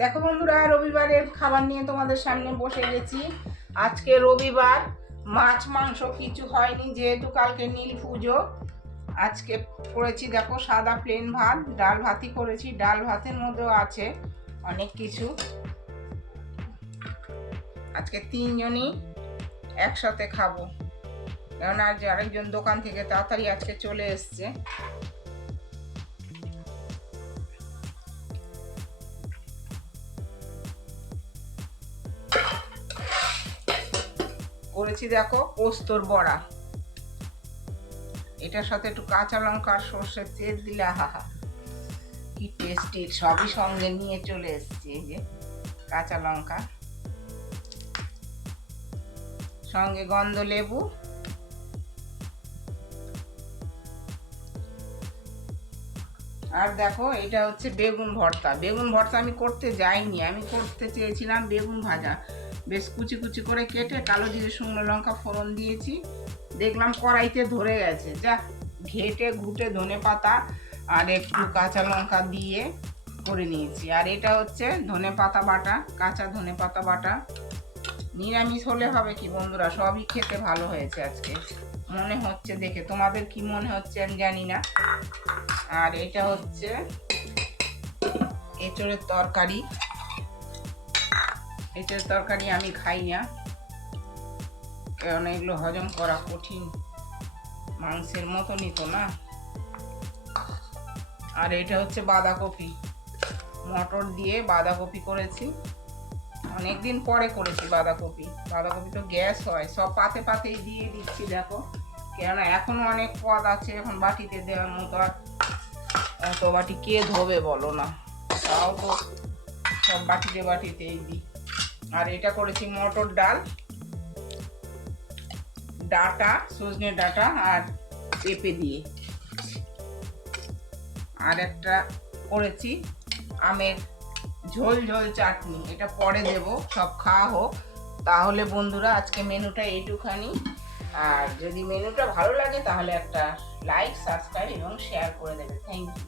দেখো বন্ধুরা, রবিবারের খাবার নিয়ে তোমাদের সামনে বসে গেছি। আজকে রবিবার, মাছ মাংস কিছু হয়নি যেহেতু কালকে নীল পুজো। আজকে করেছি দেখো সাদা প্লেন ভাত, ডাল ভাতই করেছি। ডাল ভাতের মধ্যেও আছে অনেক কিছু। আজকে তিনজনই একসাথে খাবো, কারণ আজ আরেকজন দোকান থেকে তাড়াতাড়ি আজকে চলে এসছে। করেছি দেখো পোস্তর বড়া, এটার সাথে একটু কাঁচা লঙ্কা আর সর্ষের তেল দিলে আহা কি টেস্টি। সবই সঙ্গে নিয়ে চলে এসছি। এই যে কাঁচা লঙ্কা, সঙ্গে গন্ধ লেবু, আর দেখো এটা হচ্ছে বেগুন ভর্তা। বেগুন ভর্তা আমি করতে যাইনি, আমি করতে চেয়েছিলাম বেগুন ভাজা। বেশ কুচি কুচি করে কেটে কালো জিরে শুকনো লঙ্কা ফোড়ন দিয়েছি, দেখলাম কড়াইতে ধরে গেছে। যা ঘেটে ঘুটে ধনে পাতা আর একটু কাঁচা লঙ্কা দিয়ে করে নিয়েছি। আর এটা হচ্ছে ধনে পাতা বাটা, কাঁচা ধনে পাতা বাটা। নিরামিষ হলে হবে কি বন্ধুরা, সবই খেতে ভালো হয়েছে আজকে মনে হচ্ছে দেখে। তোমাদের কি মনে হচ্ছে আমি জানি না। আর এটা হচ্ছে এঁচড়ের তরকারি। এঁচড়ের তরকারি আমি খাই না, কারণ এগুলো হজম করা কঠিন, মাংসের মতনই তো না। আর এটা হচ্ছে বাঁধাকপি, মটর দিয়ে বাঁধাকপি করেছি। অনেকদিন পরে করেছি বাঁধাকপি। বাঁধাকপি তো গ্যাস হয়, সব পাতে পাতেই দিয়ে দিচ্ছি দেখো, কেননা এখনো অনেক পদ আছে। এখন বাটিতে দেওয়ার মতো আর এত বাটি কে ধোবে বলো না, তাও তো সব বাটিতে বাটিতেই দিই। আর এটা করেছি মটর ডাল, ডাটা, সজনে ডাটা আর পেঁপে দিয়ে। আর একটা করেছি আমের ঝোল ঝোল চাটনি, এটা পরে দেব, সব খাওয়া হোক। তাহলে বন্ধুরা আজকে মেনুটা এইটুখানি। আর যদি মেনুটা ভালো লাগে তাহলে একটা লাইক, সাবস্ক্রাইব এবং শেয়ার করে দেবে। Thank you.